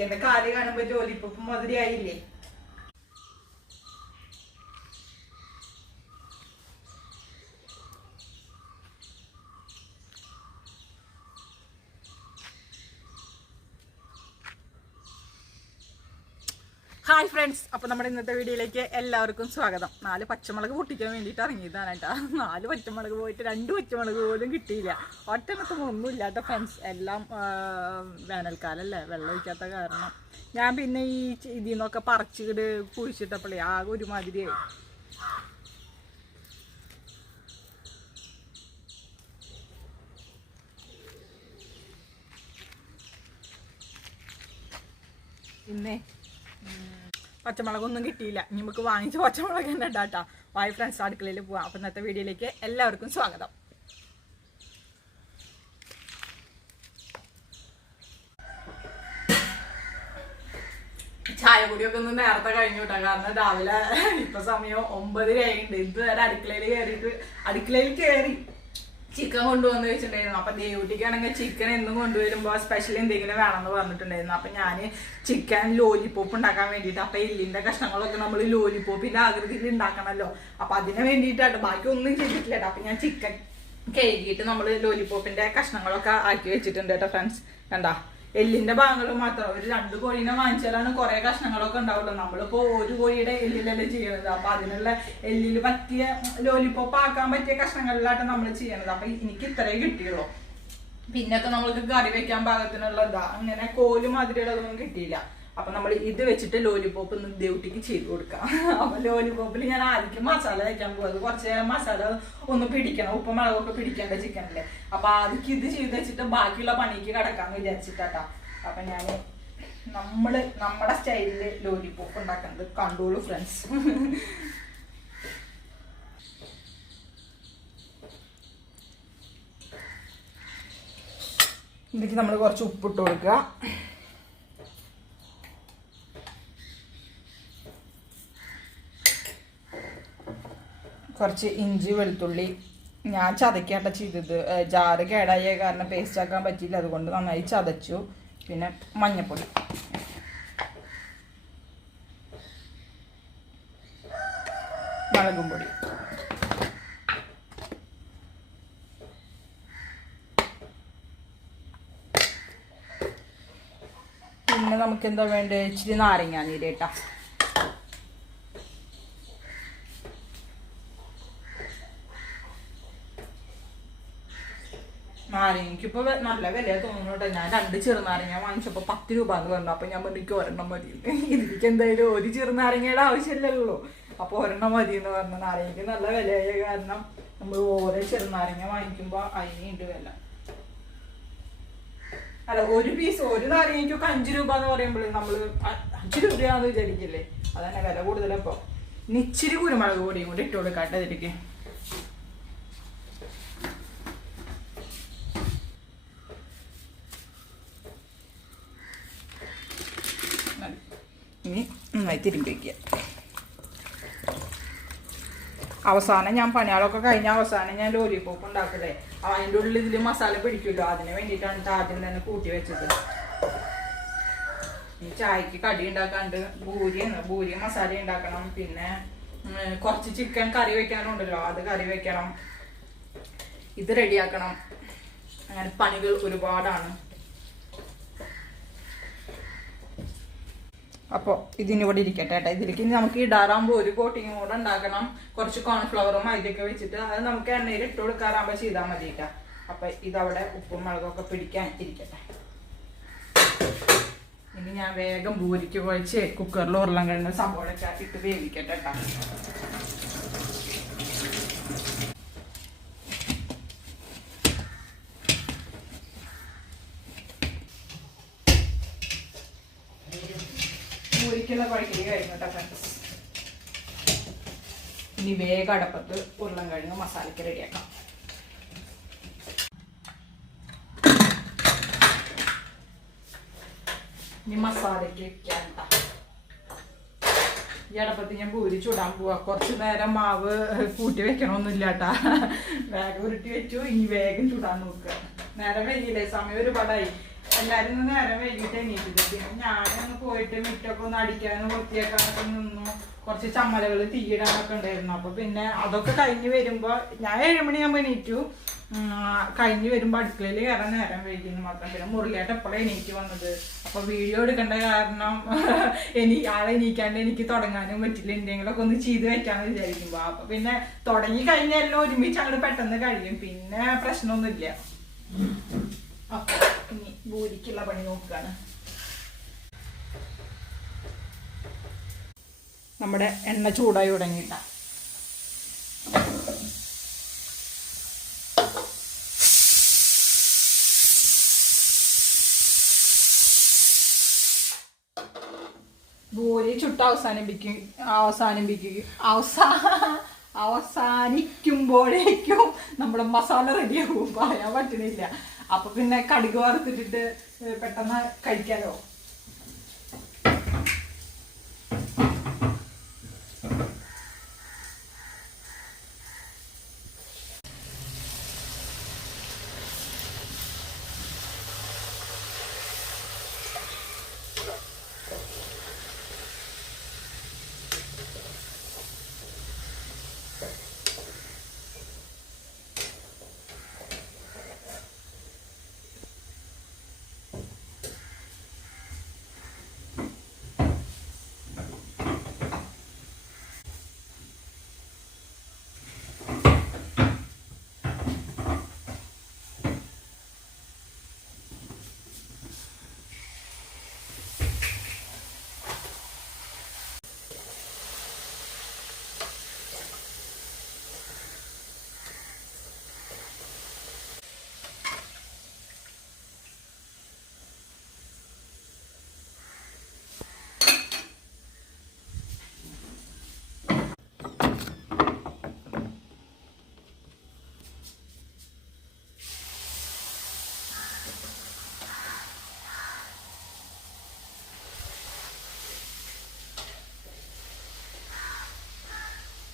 ചിക്കന്റെ കാല് കാണുമ്പോ ലോലിപോപ്പ് മാതിരി ആയില്ലേ. ഹായ് ഫ്രണ്ട്സ്, അപ്പോൾ നമ്മുടെ ഇന്നത്തെ വീഡിയോയിലേക്ക് എല്ലാവർക്കും സ്വാഗതം. 4 പച്ചമുളക് പൊട്ടിക്കാൻ വേണ്ടിയിട്ട് ഇറങ്ങിയതാണ് കേട്ടോ. 4 പച്ചമുളക് പോയിട്ട് 2 പച്ചമുളക് പോലും കിട്ടിയില്ല. ഒറ്റണത്തും ഒന്നുമില്ല കേട്ടോ ഫ്രണ്ട്സ്. എല്ലാം വേനൽക്കാലല്ലേ, വെള്ളം ഒഴിക്കാത്ത കാരണം ഞാൻ പിന്നെ ഈ ഇതിൽ നിന്നൊക്കെ പറിച്ചിട്ട് കുഴിച്ചിട്ടപ്പോഴേ ആകെ ഒരുമാതിരിയായി. പിന്നെ പച്ചമുളകൊന്നും കിട്ടിയില്ല. ഇനി നമുക്ക് വാങ്ങിച്ച പച്ചമുളക് തന്നെ ഇടാട്ടാ. വായ് ഫ്രണ്ട്സ്, അടുക്കളയിൽ പോവാം. അപ്പം ഇന്നത്തെ വീഡിയോയിലേക്ക് എല്ലാവർക്കും സ്വാഗതം. ചായ കുടിയൊക്കെ ഒന്ന് നേരത്തെ കഴിഞ്ഞു കേട്ടോ. കാരണം രാവിലെ ഇപ്പൊ സമയം 9:30 ആയിട്ടുണ്ട്. ഇതുവരെ അടുക്കളയിൽ കയറി ചിക്കൻ കൊണ്ടുവന്ന് വെച്ചിട്ടുണ്ടായിരുന്നു. അപ്പൊ ദേവുട്ടിക്കാണെങ്കിൽ ചിക്കൻ എന്നും കൊണ്ടുവരുമ്പോ സ്പെഷ്യൽ എന്തെങ്കിലും വേണമെന്ന് പറഞ്ഞിട്ടുണ്ടായിരുന്നു. അപ്പൊ ഞാന് ചിക്കൻ ലോലിപോപ്പ് ഉണ്ടാക്കാൻ വേണ്ടിയിട്ട്, അപ്പൊ എല്ലിന്റെ കഷ്ണങ്ങളൊക്കെ നമ്മൾ ലോലിപോപ്പിന്റെ ആകൃതിയിൽ ഉണ്ടാക്കണമല്ലോ. അപ്പൊ അതിന് വേണ്ടിയിട്ടാണ്, ബാക്കി ഒന്നും ചെയ്തിട്ടില്ല. അപ്പൊ ഞാൻ ചിക്കൻ കഴുകിയിട്ട് നമ്മൾ ലോലിപോപ്പിന്റെ കഷ്ണങ്ങളൊക്കെ ആക്കി വെച്ചിട്ടുണ്ട് കേട്ടോ ഫ്രണ്ട്സ്. കണ്ടാ, എല്ലിന്റെ ഭാഗങ്ങൾ മാത്രം. ഒരു 2 കോഴീനെ വാങ്ങിച്ചാലാണ് കുറെ കഷ്ണങ്ങളൊക്കെ ഉണ്ടാവുള്ളൂ. നമ്മളിപ്പോ ഒരു കോഴിയുടെ എല്ലിലല്ലേ ചെയ്യണത്. അപ്പൊ അതിനുള്ള എല്ലിൽ പറ്റിയ ലോലിപോപ്പ് ആക്കാൻ പറ്റിയ കഷ്ണങ്ങളിലായിട്ട് നമ്മൾ ചെയ്യണത്. അപ്പൊ എനിക്ക് ഇത്രേ കിട്ടിയുള്ളൂ. പിന്നൊക്കെ നമ്മൾക്ക് കറി വെക്കാൻ പാകത്തിനുള്ളതാ, അങ്ങനെ കോല് മാതിരിയുള്ളതൊന്നും കിട്ടിയില്ല. അപ്പൊ നമ്മൾ ഇത് വെച്ചിട്ട് ലോലിപോപ്പ് ഒന്ന് ദേവുട്ടിക്ക് ചെയ്ത് കൊടുക്കാം. അപ്പൊ ലോലിപോപ്പിൽ ഞാൻ ആദ്യം മസാല വയ്ക്കാൻ പോകുന്നത്. കുറച്ച് നേരം മസാല ഒന്ന് പിടിക്കണം, ഉപ്പും മുളകൊക്കെ പിടിക്കേണ്ട ചിക്കനല്ലേ. അപ്പൊ ആദ്യം ഇത് ചെയ്ത് വെച്ചിട്ട് ബാക്കിയുള്ള പണിക്ക് കിടക്കാന്ന് വിചാരിച്ചിട്ടാ. അപ്പൊ ഞാൻ നമ്മുടെ സ്റ്റൈലില് ലോലിപോപ്പ് ഉണ്ടാക്കുന്നത് കണ്ടോളൂ ഫ്രണ്ട്സ്. ഇതിലേക്ക് നമ്മൾ കുറച്ച് ഉപ്പിട്ട് കൊടുക്കുക. കുറച്ച് ഇഞ്ചി വെളുത്തുള്ളി ഞാൻ ചതക്കാട്ട ചെയ്തത്. ജാറ് കേടായ കാരണം പേസ്റ്റ് ആക്കാൻ പറ്റിയില്ല, അതുകൊണ്ട് നന്നായി ചതച്ചു. പിന്നെ മഞ്ഞൾപ്പൊടി, മുളകും പൊടി, പിന്നെ നമുക്ക് എന്താ വേണ്ടത്, ഇച്ചിരി നാരങ്ങാനീര് കേട്ടാ. നാരങ്ങയ്ക്കിപ്പോൾ നല്ല വില തോന്നുന്നു കേട്ടോ. ഞാൻ 2 ചെറുനാരങ്ങ വാങ്ങിച്ചപ്പോൾ 10 രൂപ എന്ന് പറഞ്ഞു. അപ്പൊ ഞാൻ എനിക്ക് ഒരെണ്ണം മതി. ഇതിലേക്ക് എന്തായാലും ഒരു ചെറുനാരങ്ങയുടെ ആവശ്യമില്ലല്ലോ. അപ്പൊ ഒരെണ്ണം മതി എന്ന് പറഞ്ഞു. നാരങ്ങയ്ക്ക് നല്ല വിലയായ കാരണം നമ്മൾ ഓരോ ചെറുനാരങ്ങ വാങ്ങിക്കുമ്പോ അതിനുണ്ട് വില. അല്ല, ഒരു നാരങ്ങയ്ക്കൊക്കെ 5 രൂപ എന്ന് പറയുമ്പോൾ നമ്മള് 5 രൂപയാന്ന് വിചാരിക്കില്ലേ. അതന്നെ വില കൂടുതലപ്പോ. ഇച്ചിരി കുരുമുളക് പൊടിയും കൂടി ഇട്ട് കൊടുക്കാട്ടെ ഇതിലേക്ക്. ഇനി നന്നായി തിരുമ്പി വയ്ക്കുക. അവസാനം ഞാൻ പണികളൊക്കെ കഴിഞ്ഞ അവസാനം ഞാൻ ലോലിപോപ്പ് ഉണ്ടാക്കട്ടെ. അതിൻ്റെ ഉള്ളിൽ ഇതിൽ മസാല പിടിക്കുമല്ലോ, അതിന് വേണ്ടിയിട്ടാണ് ആദ്യം തന്നെ കൂട്ടി വെച്ചത്. ഈ ചായക്ക് കടി ഉണ്ടാക്കാണ്ട് ഭൂരി മസാല ഉണ്ടാക്കണം. പിന്നെ കുറച്ച് ചിക്കൻ കറി വെക്കാനുണ്ടല്ലോ, അത് കറി വെക്കണം. ഇത് റെഡിയാക്കണം. അങ്ങനെ പണികൾ ഒരുപാടാണ്. അപ്പോൾ ഇതിനിവിടെ ഇരിക്കട്ടെ കേട്ടോ. ഇതിലേക്ക് നമുക്ക് ഇടാറാകുമ്പോൾ ഒരു കോട്ടിങ് കൂടെ ഉണ്ടാക്കണം. കുറച്ച് കോൺഫ്ലവറും മൈദയൊക്കെ വെച്ചിട്ട് അത് നമുക്ക് എണ്ണയിൽ ഇട്ട് കൊടുക്കാറാകുമ്പോൾ ചെയ്താൽ മതി കേട്ടോ. അപ്പം ഇതവിടെ ഉപ്പും മുളകൊക്കെ പിടിക്കാൻ ഇരിക്കട്ടെ. ഇനി ഞാൻ വേഗം പൂരിക്ക് കുഴച്ച് കുക്കറിൽ ഉരുളൻകിഴങ്ങ് സവോളയൊക്കെ ഇട്ട് വേവിക്കട്ടെ കേട്ടോ. പൂരിക്കുള്ള കുഴക്കരി കഴിഞ്ഞു കേട്ടോ ഫ്രണ്ട്സ്. ഇനി വേഗം അടപ്പത്ത് ഉരുളൻകിഴങ്ങ് മസാലയ്ക്ക് റെഡിയാക്കാം. ഇനി മസാലയ്ക്ക് വെക്കാൻ ഈ അടപ്പത്ത് ഞാൻ പൂരി ചൂടാൻ പോവാ. കുറച്ച് നേരം മാവ് കൂട്ടി വെക്കണമൊന്നുമില്ല കേട്ടാ. വേഗം ഉരുട്ടി വെച്ചു. ഇനി വേഗം ചൂടാൻ നോക്കുക. നേരം വൈകില്ലേ, സമയം ഒരുപാടായി. എല്ലാരും ഒന്ന് നേരം വൈകിട്ട് എണീറ്റിട്ട് പിന്നെ ഞാനൊന്ന് പോയിട്ട് മിറ്റൊക്കെ ഒന്ന് അടിക്കാനും വൃത്തിയാക്കാനൊക്കെ നിന്നു. കുറച്ച് ചമ്മലകൾ തീയിടാനൊക്കെ ഉണ്ടായിരുന്നു. അപ്പൊ പിന്നെ അതൊക്കെ കഴിഞ്ഞ് വരുമ്പോ ഞാൻ 7 മണിയാകുമ്പോ എണീറ്റു. കഴിഞ്ഞ് വരുമ്പോ അടുക്കളയിൽ കയറാൻ നേരം വൈകിന്ന് മാത്രം. പിന്നെ മുരളിയായിട്ട് എപ്പോഴാണ് എണീറ്റ് വന്നത്. അപ്പൊ വീഡിയോ എടുക്കേണ്ട കാരണം ആളെ എണീക്കാണ്ട് എനിക്ക് തുടങ്ങാനും പറ്റില്ല. എന്തെങ്കിലുമൊക്കെ ഒന്ന് ചെയ്ത് വെക്കാന്ന് വിചാരിക്കുമ്പോ അപ്പൊ പിന്നെ തുടങ്ങി കഴിഞ്ഞാൽ എല്ലാം ഒരുമിച്ച് അങ്ങോട്ട് പെട്ടെന്ന് കഴിയും. പിന്നെ പ്രശ്നമൊന്നുമില്ല. അപ്പൊ ഇനി ഭൂരിക്കുള്ള പണി നോക്കുകയാണ്. നമ്മുടെ എണ്ണ ചൂടായി തുടങ്ങിയിട്ട ഭൂരി ചുട്ട് അവസാനിക്കുമ്പോഴേക്കും നമ്മുടെ മസാല റെഡിയാകും. പറയാൻ പറ്റണില്ല. അപ്പൊ പിന്നെ കടുക് വറുത്തിട്ടിട്ട് പെട്ടെന്ന് കഴിക്കാലോ.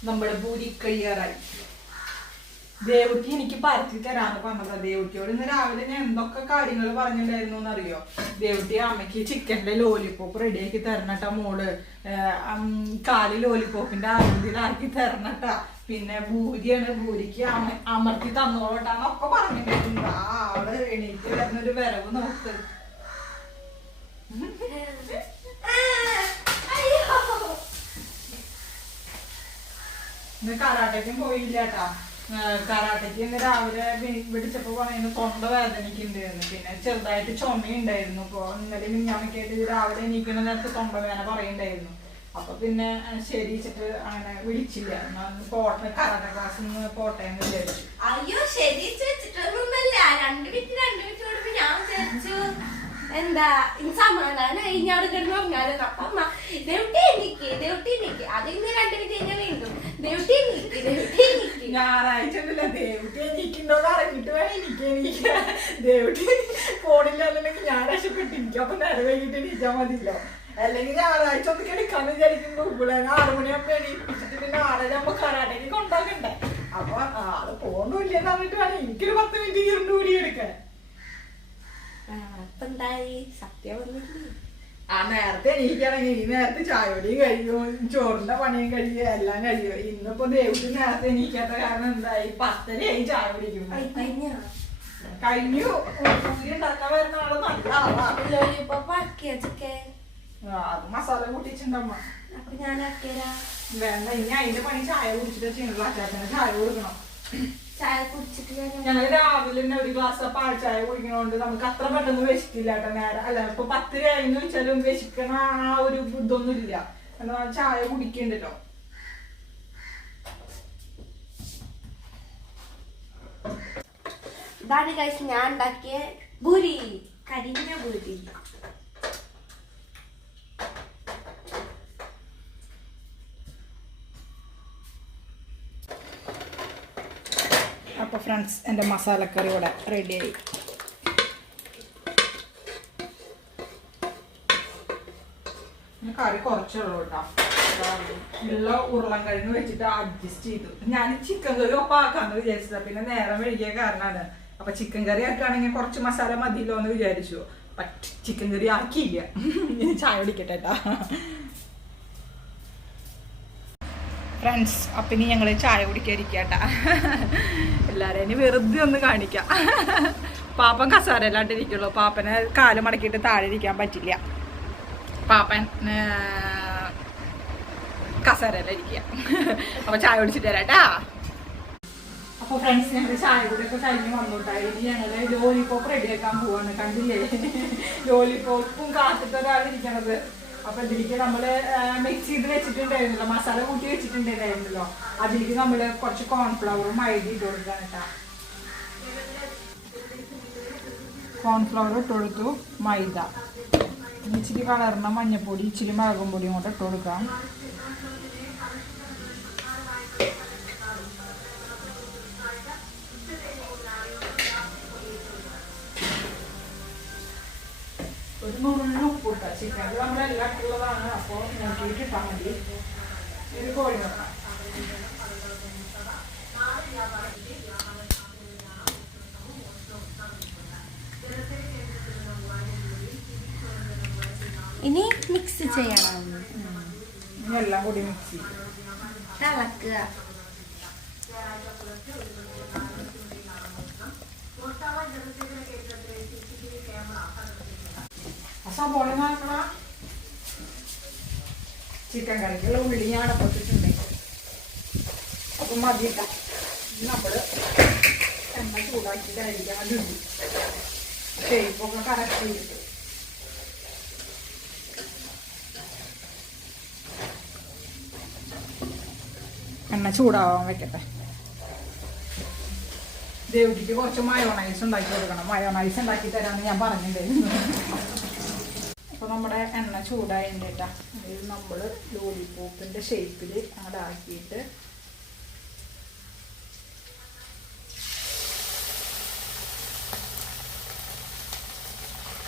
നമ്മുടെ ഭൂരി കഴിയാറായി. ദേവുട്ടി എനിക്ക് പരത്തി തരാന്ന് പറഞ്ഞതാ. ദേവുട്ടിയോട് ഇന്ന് രാവിലെ ഞാൻ എന്തൊക്കെ കാര്യങ്ങൾ പറഞ്ഞിട്ടുണ്ടായിരുന്നു എന്നറിയോ? ദേവുട്ടി അമ്മയ്ക്ക് ചിക്കൻ്റെ ലോലിപോപ്പ് റെഡിയാക്കി തരണട്ടാ മോള്, കാല് ലോലിപോപ്പിന്റെ ആകൃതിയിലാക്കി തരണട്ടാ, പിന്നെ ഭൂരിയാണ് ഭൂരിക്ക് അമർത്തി തന്നോളട്ടാന്നൊക്കെ പറഞ്ഞിട്ടുണ്ടായിരുന്നു. ആ ആള് എണീറ്റ് വരുന്നൊരു വരവ് നോക്ക്. ഇന്ന് കരാട്ടയ്ക്കും പോയില്ലാട്ടാ. കരാട്ടയ്ക്ക് ഇന്ന് രാവിലെ പിടിച്ചപ്പോ പറയുന്നു തൊണ്ട വേദനയ്ക്കുണ്ടായിരുന്നു. പിന്നെ ചെറുതായിട്ട് ചുമയുണ്ടായിരുന്നു. ഇപ്പൊ ഇന്നലെ മിഞ്ഞാന്നൊക്കെ ആയിട്ട് രാവിലെ എണീക്കുന്ന നേരത്തെ തൊണ്ടവേദന പറയുണ്ടായിരുന്നു. അപ്പൊ പിന്നെ ശരിച്ചിട്ട് അങ്ങനെ വിളിച്ചില്ല. പോട്ടെ, കരാട്ട ക്ലാസ് പോട്ടെ എന്ന് വിചാരിച്ചു. അയ്യോ ശരിച്ച് വെച്ചിട്ടൊന്നുമല്ല. 2 മിനിറ്റ് കൂടുമ്പോ ഞാൻ വിചാരിച്ചു എന്താ സമാധാനം കഴിഞ്ഞവിടെ കിടന്ന് പറഞ്ഞാലും. അപ്പൊ അമ്മ ദേവുട്ടി എനിക്ക് അതിന്ന് 2 മിനിറ്റ് കഴിഞ്ഞാൽ വീണ്ടും ദേവുട്ടി ഞായറാഴ്ച ഉണ്ടല്ലോ ദേവുട്ടി എനിക്കുണ്ടോന്ന് അറിഞ്ഞിട്ട് വേണം എനിക്ക് ദേവുട്ടി ഫോണില്ലാന്നുണ്ടെങ്കിൽ ഞാൻ രക്ഷപ്പെട്ടിരിക്കും. അപ്പൊ നേരെ വൈകിട്ട് എണീറ്റാൽ മതിയല്ലോ. അല്ലെങ്കിൽ ഞായറാഴ്ച ഒന്ന് കിടക്കാന്ന് വിചാരിക്കുമ്പോ 6 മണിയാകുമ്പോ എണീപ്പിച്ചിട്ട് പിന്നെ 6:30 കരാട്ടയ്ക്ക് കൊണ്ടാക്കണ്ടേ. അപ്പൊ ആള് പോകണില്ലെന്ന് പറഞ്ഞിട്ട് വേണം എനിക്കൊരു 10 മിനിറ്റ് ഇരുണ്ട് കൂടി എടുക്കാൻ. സത്യം നേരത്തെ എണീക്കാണെങ്കിൽ ഈ നേരത്തെ ചായപൊടിയും കഴിയും, ചോറിന്റെ പണിയും കഴിയും, എല്ലാം കഴിയും. ഇന്നിപ്പോ ദേവുട്ടി നേരത്തെ എണീക്കാത്ത കാരണം എന്തായി 10:30 ചായ പിടിക്കും. കഴിഞ്ഞു. പൂരി ഉണ്ടാക്കാൻ വരുന്ന ആള് നല്ല ആളാണ്. അത് മസാല കൂട്ടിച്ചിണ്ടമ്മ. വേണ്ട, ഇനി അതിന്റെ പണി ചായ കുടിച്ചിട്ട് ചിങ്ങളാച്ചാത്തിന് ചായ കൊടുക്കണം. ഞങ്ങൾ രാവിലെ തന്നെ ഒരു ഗ്ലാസ് പാൽ ചായ കുടിക്കണോണ്ട് നമുക്ക് അത്ര പെട്ടെന്ന് വിശക്കില്ല കേട്ടോ. നേരം അല്ല ഇപ്പൊ 10 കഴിഞ്ഞു വെച്ചാലും വിശക്കണ ആ ഒരു ഇതൊന്നും ഇല്ല. എന്നാ ചായ കുടിക്കണ്ടല്ലോ. ഇതാണ് കഴിച്ച് ഞാൻ ഉണ്ടാക്കിയ ഭൂരി, കരിഞ്ഞ ഭൂരി. അപ്പോൾ ഫ്രണ്ട്സ്, എൻ്റെ മസാലക്കറി ഇവിടെ റെഡിയായി. കറി കുറച്ചുള്ളൂ കേട്ടോ. ഉള്ള ഉരുളൻ കഴിഞ്ഞ് വെച്ചിട്ട് അഡ്ജസ്റ്റ് ചെയ്തു. ഞാൻ ചിക്കൻ കറി ഒപ്പാക്കാന്ന് വിചാരിച്ചതാ. പിന്നെ നേരം വൈകിയ കാരണമാണ്. അപ്പൊ ചിക്കൻ കറി ആക്കുകയാണെങ്കിൽ കുറച്ച് മസാല മതിയല്ലോ എന്ന് വിചാരിച്ചു. ചിക്കൻ കറി ആക്കിയില്ല. ഇനി ചായ കുടിക്കട്ടെ ട്ടാ ഫ്രണ്ട്സ്. അപ്പം ഇനി ഞങ്ങൾ ചായ കുടിക്കാതിരിക്കട്ടാ. എല്ലാവരും ഇനി വെറുതെ ഒന്ന് കാണിക്കാം. പാപ്പൻ കസാരല്ലാണ്ടിരിക്കുള്ളൂ. പാപ്പനെ കാല് മടക്കിയിട്ട് താഴെ ഇരിക്കാൻ പറ്റില്ല. പാപ്പൻ കസാരല്ല ഇരിക്കുക. അപ്പൊ ചായ കുടിച്ചിട്ട് തരാട്ടാ. അപ്പൊ ഫ്രണ്ട്സ് ഞങ്ങൾ ചായ കൂടെയൊക്കെ കഴിഞ്ഞ് വന്നോട്ടായിരുന്നു. ഞങ്ങള് ലോലിപോപ്പ് റെഡിയാക്കാൻ പോവാണ്. കണ്ടില്ലേ ലോലിപോപ്പും കാത്തിട്ട് ഒരാളിരിക്കണത്. അപ്പൊ ഇതിലേക്ക് നമ്മള് മിക്സ് ചെയ്ത് വെച്ചിട്ടുണ്ടായിരുന്നല്ലോ, മസാല കൂട്ടി വെച്ചിട്ടുണ്ടായിരുന്നല്ലോ. അതിലേക്ക് നമ്മള് കുറച്ച് കോൺഫ്ലവറും മൈദ ഇട്ട് കൊടുക്കാൻ കേട്ടാ. കോൺഫ്ലവർ ഇട്ട് കൊടുത്തു, മൈദ, ഇച്ചിരി കളറിന മഞ്ഞപ്പൊടി, ഇച്ചിരി മുളകും പൊടിയും കൊണ്ട് ഇട്ട് കൊടുക്കാം. ഒരു നുള്ളിൽ ഉപ്പിട്ട ചിക്കൻ നമ്മളെല്ലാം ഉള്ളതാണ്. അപ്പോൾ നോക്കിയിട്ട് ഇട്ടാൽ മതി. ഒരു കോഴി വെക്കാം. ഇനി മിക്സ് ചെയ്യണം. എല്ലാം കൂടി മിക്സ് ചെയ്യും. തിളക്കുക. സവോള നോക്കണ ചിക്കൻ കറിക്കുള്ള ഉള്ളി ഞാൻ അടപ്പത്തിട്ടുണ്ട്. അപ്പം മതിയിട്ട നമ്മള് എണ്ണ ചൂടാക്കി കഴിക്കാൻ വേണ്ടി ഉള്ളി ഷേപ്പൊക്കെ കറക്റ്റ് ചെയ്തിട്ട് എണ്ണ ചൂടാവാൻ വെക്കട്ടെ. ദേവിക്ക് കുറച്ച് മയോണൈസ് ഉണ്ടാക്കി കൊടുക്കണം. മയോണൈസ് ഉണ്ടാക്കി തരാമെന്ന് ഞാൻ പറഞ്ഞിട്ടുണ്ടായിരുന്നു. അപ്പോൾ നമ്മുടെ എണ്ണ ചൂടായിട്ടാ ഇത് നമ്മൾ ലോലിപോപ്പിൻ്റെ ഷേപ്പിൽ അവിടെ ആക്കിയിട്ട്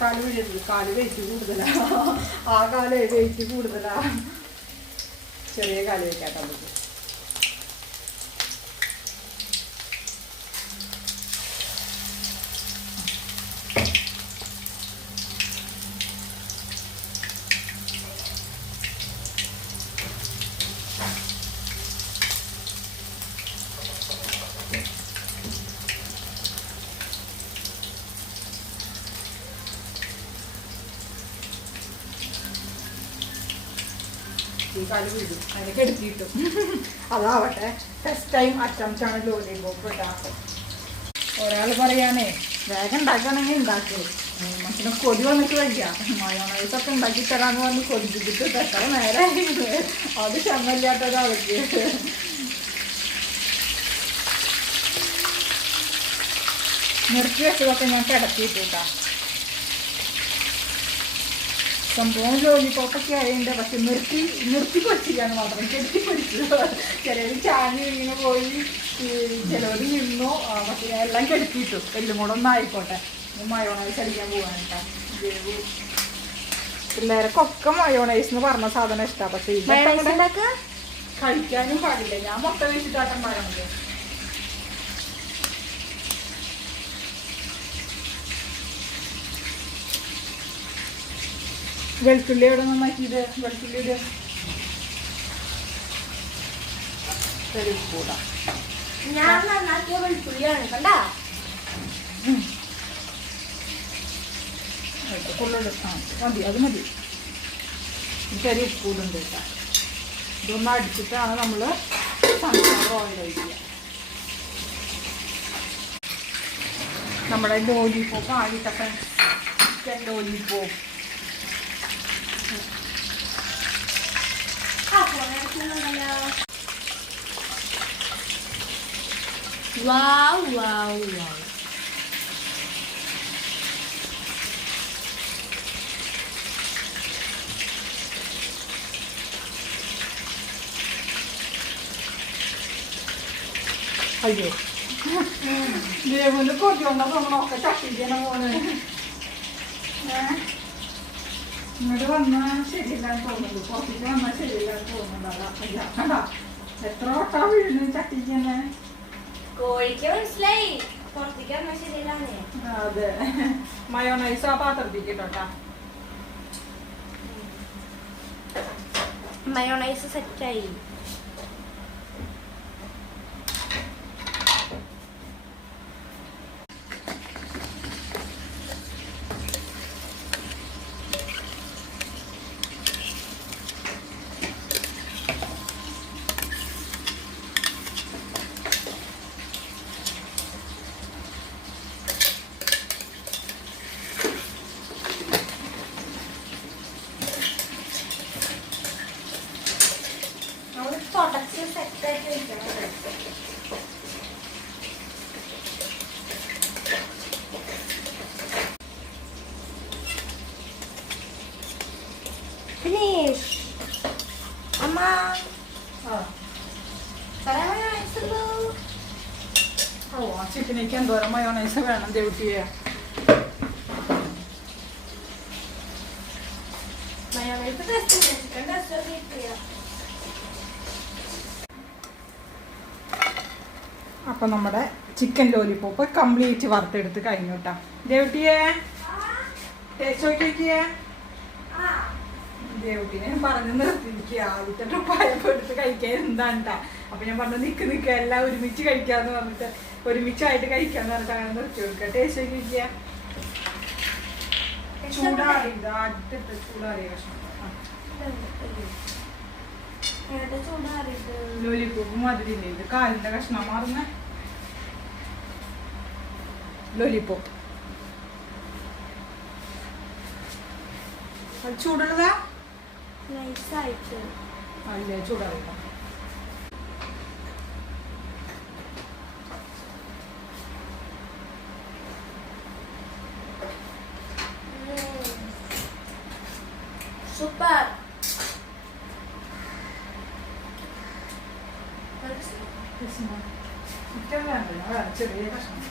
കാല് വീഴരുത്. കാല് വെയിറ്റ് കൂടുതലാണ്. ആ കാല് വെയിറ്റ് കൂടുതലാണ്. ചെറിയ കാല് വയ്ക്കാട്ടോ നമുക്ക്. കാല് വീഴും. അതിനൊക്കെ എടുത്തിട്ടും അതാവട്ടെ. ഫസ്റ്റ് ടൈം അറ്റംപ്റ്റ് ആണ് ലോലിപോപ്പ് ഇടാ. ഒരാൾ പറയാനേ വേഗം ഉണ്ടാക്കുകയാണെങ്കിൽ ഉണ്ടാക്കുക. മനുഷ്യനെ കൊതി വന്നിട്ട് വയ്ക്കാം. മയോണൈസൊക്കെ ഉണ്ടാക്കി തരാന്ന് പറഞ്ഞ് കൊതിപ്പിച്ചിട്ട് എത്ര നേരം അത് ക്ഷമയില്ലാത്തൊരാൾക്ക്. നിർത്തി വെച്ചതൊക്കെ ഞാൻ കിടത്തിയിട്ടാ. സംഭവം ലോലിപോപ്പൊക്കെ ആയതിൻ്റെ പക്ഷെ നിർത്തി പൊരിച്ചില്ലാന്ന് മാത്രം. കെട്ടിപ്പൊരിച്ചു. ചിലർ ചാഞ്ഞ് ഇങ്ങനെ പോയി, ചിലവർ നിന്നു. പക്ഷെ എല്ലാം കെടുത്തിയിട്ടു. എല്ലാം കൂടെ ഒന്നും ആയിക്കോട്ടെ. മയോണൈസ് അടിക്കാൻ പോകാനിട്ടാ. പിള്ളേർക്കൊക്കെ മയോണൈസ് എന്ന് പറഞ്ഞ സാധനം ഇഷ്ടമാണ്. പക്ഷെ ഇത് കഴിക്കാനും പാടില്ല. ഞാൻ മുട്ട വെച്ചിട്ടാട്ടം പറയുന്നത്. വെളുത്തുള്ളി എവിടെ നന്നാക്കിയത്? വെളുത്തുള്ളിയുടെ കൂടാ ഞാൻ നന്നാക്കിയ വെളുത്തുള്ളിയാണ് കണ്ടാ. മതി, അത് മതി. ചെറിയ ഉപ്പൂടുണ്ട് കേട്ടോ. ഇതൊന്ന് അടിച്ചിട്ടാണ് നമ്മൾ സൺഫ്ലവർ ഓയിൽ ഒഴിക്കുക. നമ്മുടെ ലോലിപോപ്പ് ആയിട്ടൊക്കെ chicken lollipop Wow, wow, wow. അയ്യോ ദേവന് കൊതിയുണ്ടോ നമ്മളൊക്കെ ചട്ടിക്കണ പോലെ. ഇങ്ങോട്ട് വന്നാൽ ശരിയില്ലാന്ന് തോന്നുന്നു. പുറത്തേക്ക് വന്നാൽ ശരിയില്ലാന്ന് തോന്നുന്നുണ്ടാകാം. എത്ര വട്ടാ വീഴുന്നു ചട്ടിക്ക് തന്നെ. കോഴിക്ക് മനസ്സിലായി. പുറത്തേക്ക് വന്നാൽ ശരിയല്ലാന്നേ. അതെ, മയോണൈസ് ആ പാത്രത്തേക്ക് ഇട്ടോട്ടാ. മയോണൈസ് സെറ്റായി. തുടച്ച് സെറ്റായിട്ട് വെക്കണം. ഫിനിഷ്. അമ്മ ഓ, ആ ചിക്കനേക്ക് എന്തോരം മയോണൈസ് വേണം ദേവുട്ടിയെ? മയോണൈസ് ടെസ്റ്റ് ചിക്കൻ ടെസ്റ്റ് കിട്ടിയ. അപ്പൊ നമ്മുടെ ചിക്കൻ ലോലിപോപ്പ് കംപ്ലീറ്റ് വറുത്തെടുത്ത് കഴിഞ്ഞു കേട്ടാ. ദേവുട്ടിയെ ടേസ്റ്റ് നോക്കിയേ. ദേവുട്ടിനെ പറഞ്ഞു നിർത്തിയിരിക്കുക. ആദ്യത്തെ ട്രിപ്പായപ്പോ എടുത്ത് കഴിക്കാൻ എന്താണ്ടാ. അപ്പൊ ഞാൻ പറഞ്ഞു നിക്ക് എല്ലാം ഒരുമിച്ച് കഴിക്കാന്ന് പറഞ്ഞിട്ട് ഒരുമിച്ചായിട്ട് കഴിക്കാന്ന് പറഞ്ഞിട്ട് അങ്ങനെ നിർത്തി കൊടുക്കുക. ടേസ്റ്റ് നോക്കിയിരിക്കുക. ചൂടാറിയത് അടുത്തിട്ട് ചൂടാറിയ കഷ്ണം ലോലിപോപ്പ് മധുരില്ലേ, ഇത് കാലിന്റെ കഷ്ണം മാറുന്ന ലോലിപോപ്പ്. ചൂടുള്ളതാ നൈസായിട്ട് അല്ലേ? ചൂടാറില്ല. സൂപ്പർ. ചിക്കൻ വേണ്ട, ചെറിയ കഷ്ണം.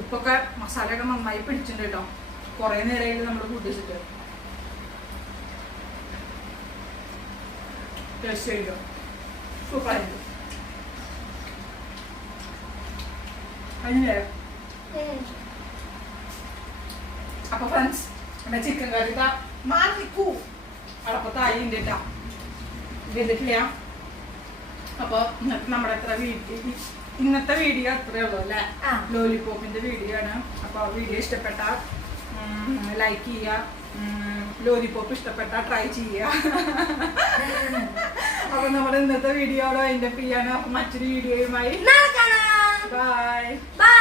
ഉപ്പൊക്കെ മസാലയൊക്കെ നന്നായി പിടിച്ചിട്ടുണ്ട് കേട്ടോ. കുറെ നേരമായിട്ട് നമ്മൾ കൂട്ടിച്ചിട്ട് ടേസ്റ്റ് ചെയ്തോ. സൂപ്പറായിട്ട് കഴിഞ്ഞില്ലേ? അപ്പൊ ഫ്രണ്ട്സ്, നമ്മുടെ ചിക്കൻ കറി മാറിക്കൂ അടപ്പത്തായി ഉണ്ട് കേട്ടാ. വെന്തിട്ടില്ല. അപ്പൊ ഇന്നത്തെ വീഡിയോ അത്രേ ഉള്ളൂ അല്ലേ? ലോലിപോപ്പിന്റെ വീഡിയോ ആണ്. അപ്പൊ വീഡിയോ ഇഷ്ടപ്പെട്ട ലൈക്ക് ചെയ്യുക. ലോലിപോപ്പ് ഇഷ്ടപ്പെട്ട ട്രൈ ചെയ്യുക. അപ്പൊ നമ്മുടെ ഇന്നത്തെ വീഡിയോയുടെ അതിന്റെ ചെയ്യാൻ മറ്റൊരു വീഡിയോയുമായി ബൈ.